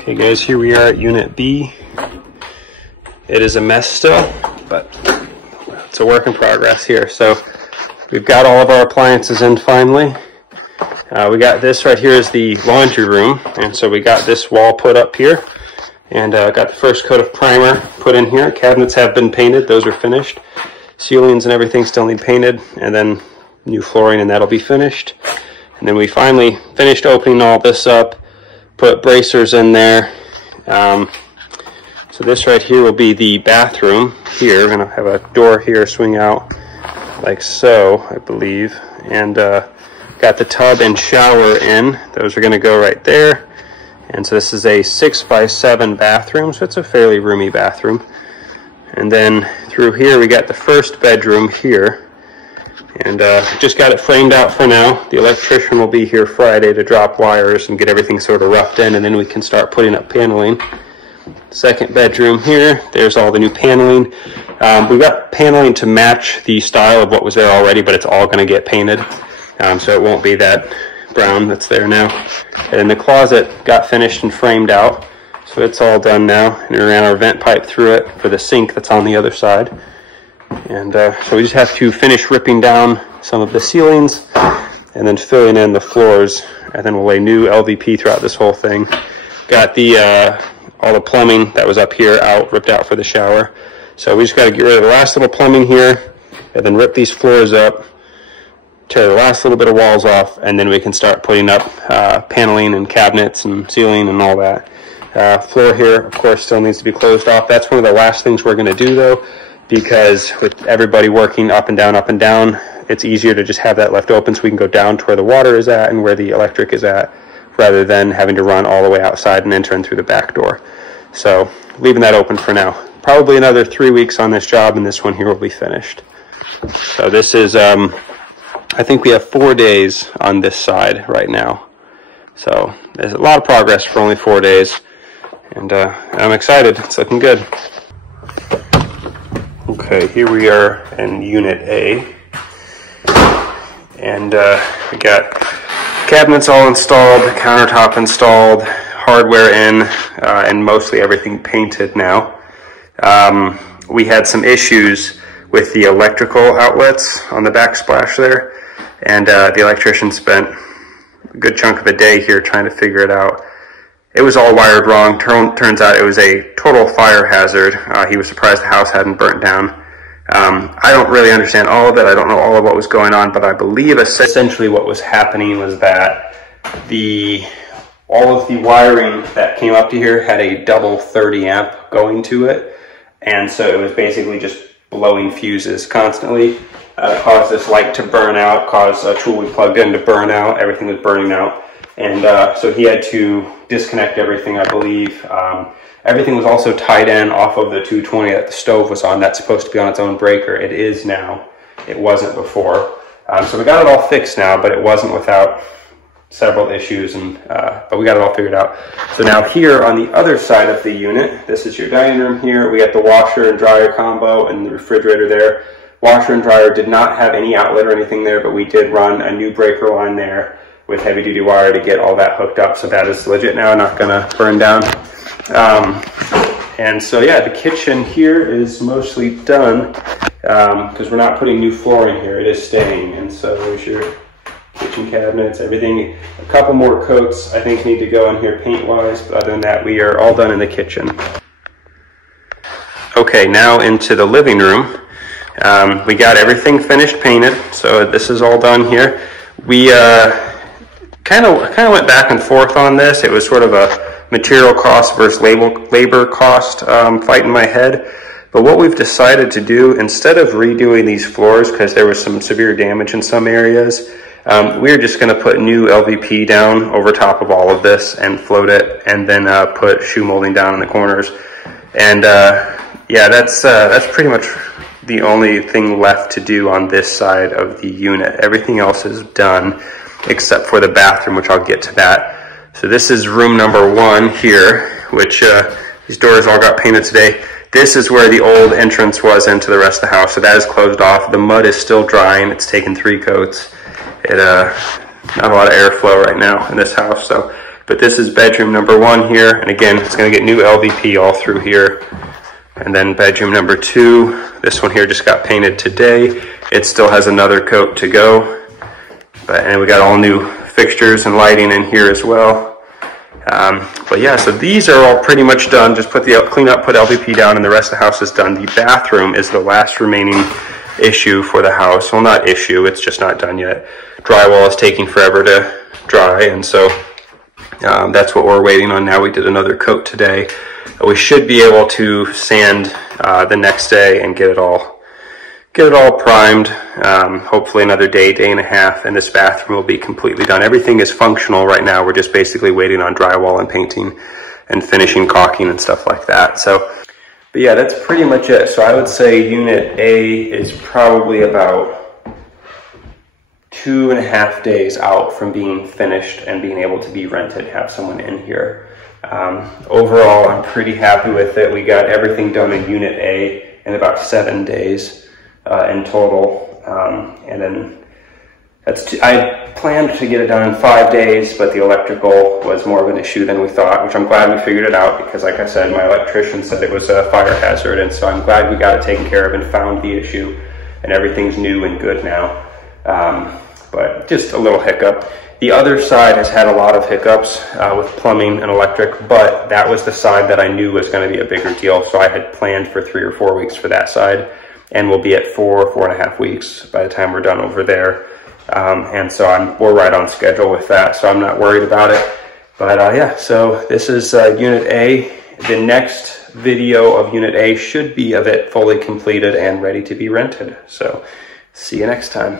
Okay guys, here we are at Unit B. It is a mess still, but it's a work in progress here. So we've got all of our appliances in finally. We got this right here is the laundry room, and so we got this wall put up here, and got the first coat of primer put in here. Cabinets have been painted, those are finished. Ceilings and everything still need painted, and then new flooring, and that'll be finished. And then we finally finished opening all this up, put bracers in there. So this right here will be the bathroom here. We're gonna have a door here swing out like so, I believe. And got the tub and shower in. Those are gonna go right there. And so this is a 6x7 bathroom, so it's a fairly roomy bathroom. And then through here we got the first bedroom here. And just got it framed out for now. The electrician will be here Friday to drop wires and get everything sort of roughed in, and then we can start putting up paneling. Second bedroom here, there's all the new paneling. We've got paneling to match the style of what was there already, but it's all going to get painted. So it won't be that brown that's there now. And the closet got finished and framed out. So it's all done now. And we ran our vent pipe through it for the sink that's on the other side. And so we just have to finish ripping down some of the ceilings and then filling in the floors. And then we'll lay new LVP throughout this whole thing. Got the all the plumbing that was up here ripped out for the shower. So we just got to get rid of the last little plumbing here and then rip these floors up, tear the last little bit of walls off, and then we can start putting up paneling and cabinets and ceiling and all that. Floor here, of course, still needs to be closed off. That's one of the last things we're going to do, though, because with everybody working up and down, it's easier to just have that left open so we can go down to where the water is at and where the electric is at, rather than having to run all the way outside and enter in through the back door. So leaving that open for now. Probably another 3 weeks on this job, and this one here will be finished. So this is, I think we have 4 days on this side right now. So there's a lot of progress for only 4 days, and I'm excited. It's looking good. Okay, here we are in Unit A, and we got cabinets all installed, countertop installed, hardware in, and mostly everything painted now. We had some issues with the electrical outlets on the backsplash there, and the electrician spent a good chunk of a day here trying to figure it out. It was all wired wrong. Turns out it was a total fire hazard. He was surprised the house hadn't burnt down. I don't really understand all of it. I don't know all of what was going on, but I believe essentially what was happening was that all of the wiring that came up to here had a double 30 amp going to it. And so it was basically just blowing fuses constantly. Caused this light to burn out, caused a tool we plugged in to burn out. Everything was burning out. And so he had to disconnect everything, I believe. Everything was also tied in off of the 220 that the stove was on. That's supposed to be on its own breaker. It is now. It wasn't before. So we got it all fixed now, but it wasn't without several issues, but we got it all figured out. So now here on the other side of the unit, this is your dining room here. We got the washer and dryer combo and the refrigerator there. Washer and dryer did not have any outlet or anything there, but we did run a new breaker line there with heavy duty wire to get all that hooked up. So that is legit now, not gonna burn down. And so yeah, the kitchen here is mostly done because we're not putting new flooring here, it is staying. And so there's your kitchen cabinets, everything. A couple more coats I think need to go in here paint wise, but other than that we are all done in the kitchen. Okay, now into the living room. We got everything finished painted, so this is all done here. We kind of went back and forth on this. It was sort of a material cost versus labor cost fight in my head. But what we've decided to do, instead of redoing these floors, because there was some severe damage in some areas, we're just going to put new LVP down over top of all of this and float it, and then put shoe molding down in the corners. And yeah, that's pretty much the only thing left to do on this side of the unit. Everything else is done except for the bathroom, which I'll get to that. So this is room number 1 here, which these doors all got painted today. This is where the old entrance was into the rest of the house, so that is closed off. The mud is still drying. It's taken 3 coats. Not a lot of airflow right now in this house, so But this is bedroom number 1 here, and again, it's gonna get new LVP all through here. And then bedroom number 2, this one here just got painted today. It still has another coat to go. And we got all new fixtures and lighting in here as well. But yeah, so these are all pretty much done. Just clean up, put LVP down, and the rest of the house is done. The bathroom is the last remaining issue for the house. Well, not issue, it's just not done yet. Drywall is taking forever to dry, and so that's what we're waiting on now. We did another coat today. We should be able to sand the next day and get it all primed. Hopefully another day and a half, and this bathroom will be completely done. Everything is functional right now. We're just basically waiting on drywall and painting and finishing caulking and stuff like that. So, but yeah, that's pretty much it. So I would say unit A is probably about 2.5 days out from being finished and being able to be rented, have someone in here. Overall, I'm pretty happy with it. We got everything done in unit A in about 7 days. In total, and then I planned to get it done in 5 days, but the electrical was more of an issue than we thought, which I'm glad we figured it out, because like I said, my electrician said it was a fire hazard, and so I'm glad we got it taken care of and found the issue, and everything's new and good now. But just a little hiccup. The other side has had a lot of hiccups with plumbing and electric, but that was the side that I knew was going to be a bigger deal, so I had planned for 3 or 4 weeks for that side. And we'll be at 4.5 weeks by the time we're done over there. And so we're right on schedule with that, so I'm not worried about it. But yeah, so this is Unit A. The next video of Unit A should be of it fully completed and ready to be rented. So see you next time.